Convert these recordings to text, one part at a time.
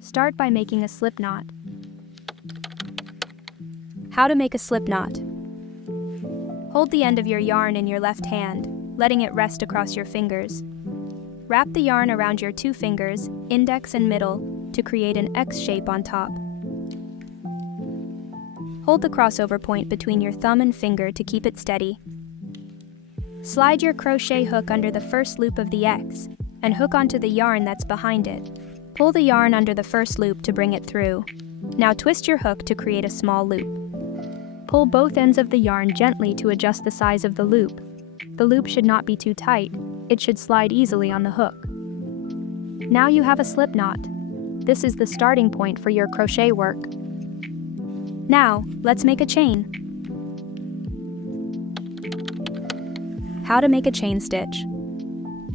Start by making a slip knot. How to make a slip knot. Hold the end of your yarn in your left hand, letting it rest across your fingers. Wrap the yarn around your two fingers, index and middle, to create an X shape on top. Hold the crossover point between your thumb and finger to keep it steady. Slide your crochet hook under the first loop of the X, and hook onto the yarn that's behind it. Pull the yarn under the first loop to bring it through. Now twist your hook to create a small loop. Pull both ends of the yarn gently to adjust the size of the loop. The loop should not be too tight, it should slide easily on the hook. Now you have a slip knot. This is the starting point for your crochet work. Now, let's make a chain. How to make a chain stitch.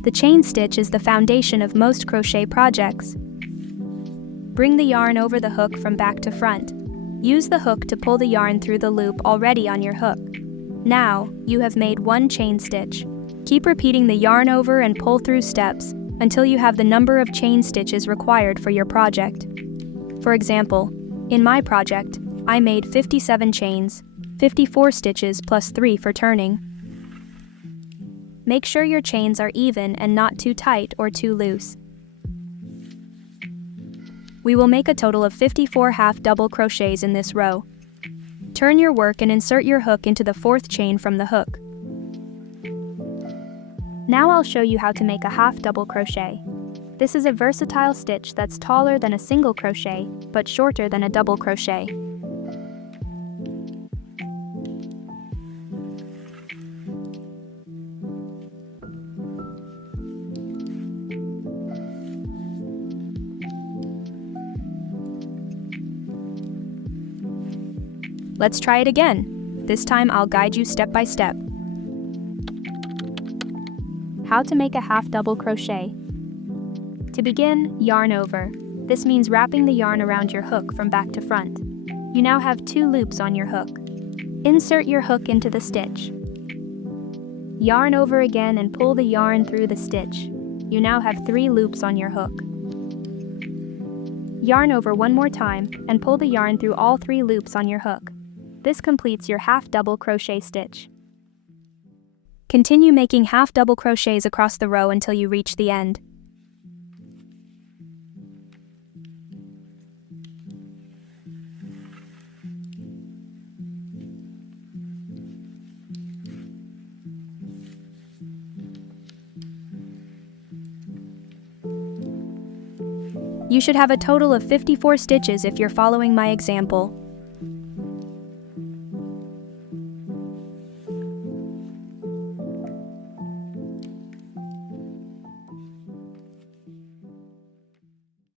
The chain stitch is the foundation of most crochet projects. Bring the yarn over the hook from back to front. Use the hook to pull the yarn through the loop already on your hook. Now, you have made one chain stitch. Keep repeating the yarn over and pull through steps until you have the number of chain stitches required for your project. For example, in my project, I made 57 chains, 54 stitches plus 3 for turning. Make sure your chains are even and not too tight or too loose. We will make a total of 54 half double crochets in this row. Turn your work and insert your hook into the fourth chain from the hook. Now I'll show you how to make a half double crochet. This is a versatile stitch that's taller than a single crochet, but shorter than a double crochet. Let's try it again. This time I'll guide you step by step. How to make a half double crochet. To begin, yarn over. This means wrapping the yarn around your hook from back to front. You now have 2 loops on your hook. Insert your hook into the stitch. Yarn over again and pull the yarn through the stitch. You now have 3 loops on your hook. Yarn over one more time and pull the yarn through all 3 loops on your hook. This completes your half double crochet stitch. Continue making half double crochets across the row until you reach the end. You should have a total of 54 stitches if you're following my example.